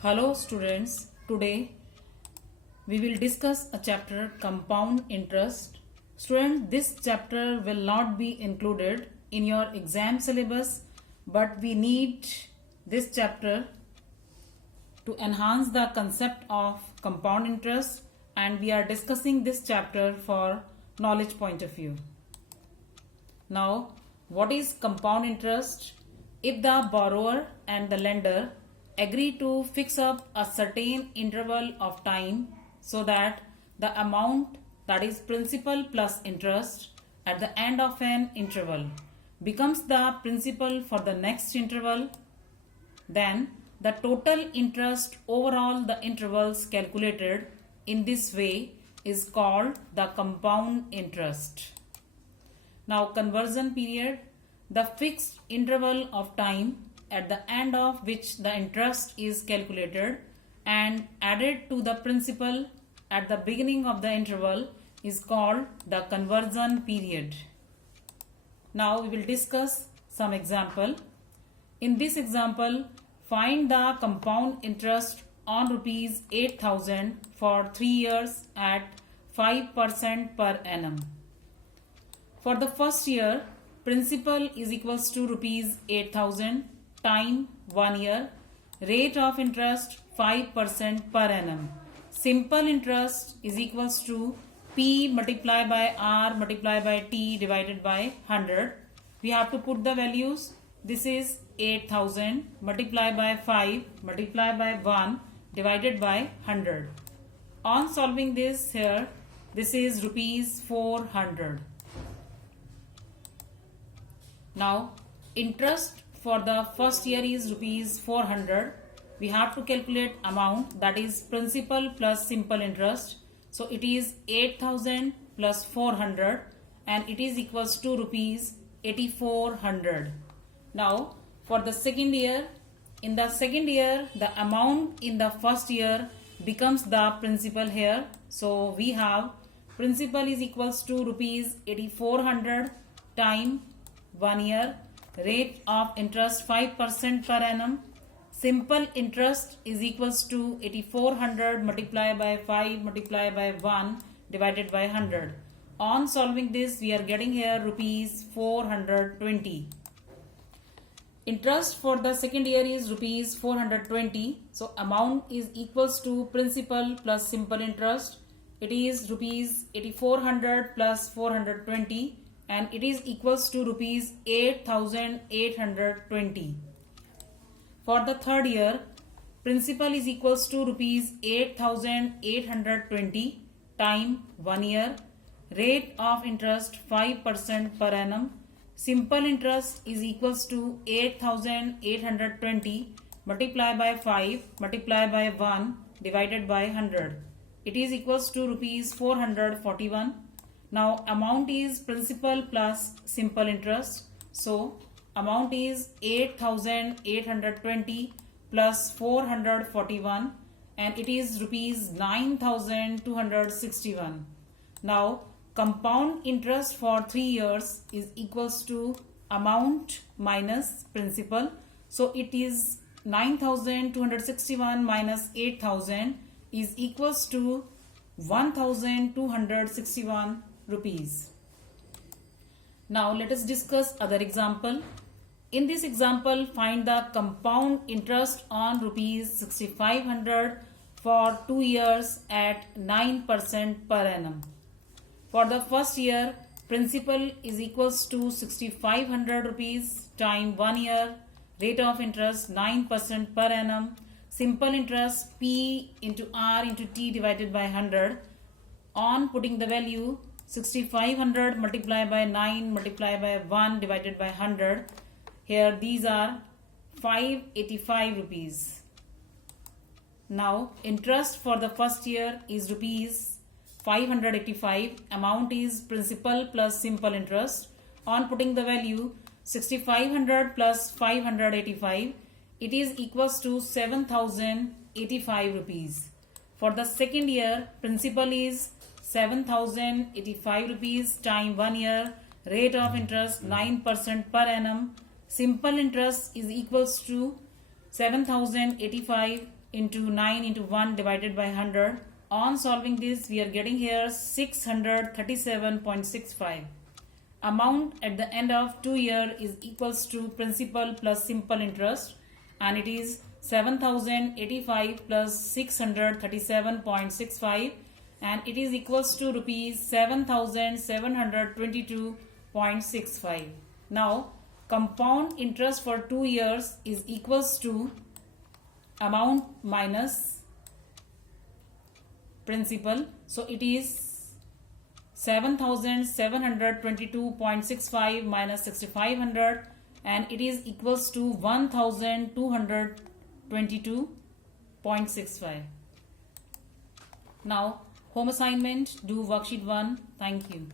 Hello students, today we will discuss a chapter compound interest. Students, this chapter will not be included in your exam syllabus, but we need this chapter to enhance the concept of compound interest, and we are discussing this chapter for knowledge point of view. Now, what is compound interest? If the borrower and the lender agree to fix up a certain interval of time so that the amount, that is principal plus interest, at the end of an interval becomes the principal for the next interval, then the total interest over all the intervals calculated in this way is called the compound interest. Now, conversion period, the fixed interval of time at the end of which the interest is calculated and added to the principal at the beginning of the interval is called the conversion period. Now we will discuss some example. In this example, find the compound interest on rupees 8,000 for 3 years at 5% per annum. For the first year, principal is equals to rupees 8,000 time 1 year, rate of interest 5% per annum. Simple interest is equals to P multiplied by R multiplied by T divided by 100. We have to put the values. This is 8,000 multiplied by 5 multiplied by 1 divided by 100. On solving this here, this is rupees 400. Now, interest for the first year is rupees 400. We have to calculate amount, that is principal plus simple interest. So it is 8,000 plus 400 and it is equals to rupees 8,400. Now for the second year, in the second year the amount in the first year becomes the principal here. So we have principal is equals to rupees 8,400 time 1 year, rate of interest 5% per annum. Simple interest is equals to 8,400 multiplied by 5 multiplied by 1 divided by 100. On solving this, we are getting here rupees 420. Interest for the second year is rupees 420. So amount is equals to principal plus simple interest. It is rupees 8,400 plus 420. And it is equals to rupees 8,820. For the third year, principal is equals to rupees 8,820 time 1 year, rate of interest 5% per annum. Simple interest is equals to 8,820 multiplied by 5 multiplied by 1 divided by 100. It is equals to rupees 441. Now amount is principal plus simple interest. So amount is 8,820 plus 441 and it is rupees 9,261. Now compound interest for 3 years is equals to amount minus principal. So it is 9,261 minus 8,000 is equals to 1,261 rupees. Now let us discuss other example. In this example, find the compound interest on rupees 6,500 for 2 years at 9% per annum. For the first year, principal is equals to 6,500 rupees time 1 year, rate of interest 9% per annum. Simple interest P into R into T divided by 100. On putting the value 6,500 multiplied by 9 multiplied by 1 divided by 100. Here these are 585 rupees. Now interest for the first year is rupees 585. Amount is principal plus simple interest. On putting the value 6,500 plus 585, it is equals to 7,085 rupees. For the second year, principal is 7,085 rupees time 1 year, rate of interest 9% per annum. Simple interest is equals to 7,085 into 9 into 1 divided by 100. On solving this, we are getting here 637.65. Amount at the end of 2 years is equals to principal plus simple interest, and it is 7,085 plus 637.65, and it is equals to rupees 7,722.65. Now compound interest for 2 years is equals to amount minus principal. So it is 7,722.65 minus 6,500, and it is equals to 1,222.65. Now home assignment, do worksheet 1. Thank you.